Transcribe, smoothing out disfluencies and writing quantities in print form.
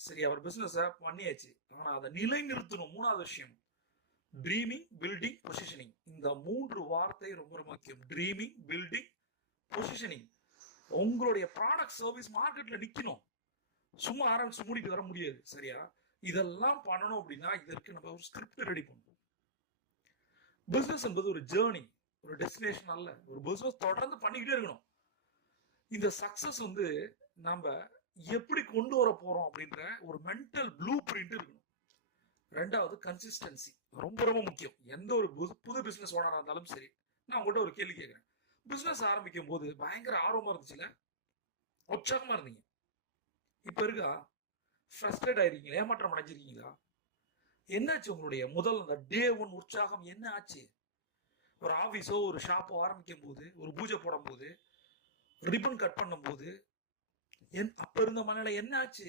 சரி, அவர் பிசினஸ் பண்ணியாச்சு. ஆனா அதை நிலைநிறுத்தணும். மூணாவது விஷயம் ட்ரீமிங், பில்டிங், பொசிஷனிங். இந்த 3 வார்த்தை ரொம்ப ரொம்ப முக்கியம். Dreaming, building, positioning. உங்களுடைய ப்ராடக்ட் சர்வீஸ் மார்க்கெட்ல நிக்கணும். சும்மா ஆரம்பிச்சு மூடிட்டு வர முடியாது. சரியா? இதெல்லாம் பண்ணணும் அப்படின்னா இதற்கு நம்ம ஒரு ஸ்கிரிப்ட் ரெடி பண்ணணும். பிசினஸ் என்பது ஒரு ஜேர்னி, ஒரு டெஸ்டினேஷன் அல்ல. ஒரு பிசினஸ் தொடர்ந்து பண்ணிக்கிட்டே இருக்கணும். இந்த சக்சஸ் நம்ம எப்படி கொண்டு வர போறோம் அப்படின்ற ஒரு மென்டல் ப்ளூ பிரிண்ட் இருக்கணும். ரெண்டாவது கன்சிஸ்டன்சி, ரொம்ப ரொம்ப முக்கியம். எந்த ஒரு புது பிசினஸ் ஓனரா இருந்தாலும் சரி. நான் உங்கள்கிட்ட ஒரு கேள்வி கேட்கிறேன். பிசினஸ் ஆரம்பிக்கும் போது பயங்கர ஆர்வமா இருந்துச்சுல, உற்சாகமா இருந்தீங்க. இப்ப இருக்கா? ஃப்ரஸ்ட்ரேட் ஆயிருக்கீங்களா? ஏமாற்றம் அடைஞ்சிருக்கீங்களா? என்னாச்சு உங்களுடைய முதல் அந்த டே 1 உற்சாகம் என்ன ஆச்சு? ஒரு ஆபீஸோ ஒரு ஷாப்போ ஆரம்பிக்கும் போது, ஒரு பூஜை போடும் போது, ரிப்பன் கட் பண்ணும் போது அப்ப இருந்த மனநிலை என்ன ஆச்சு?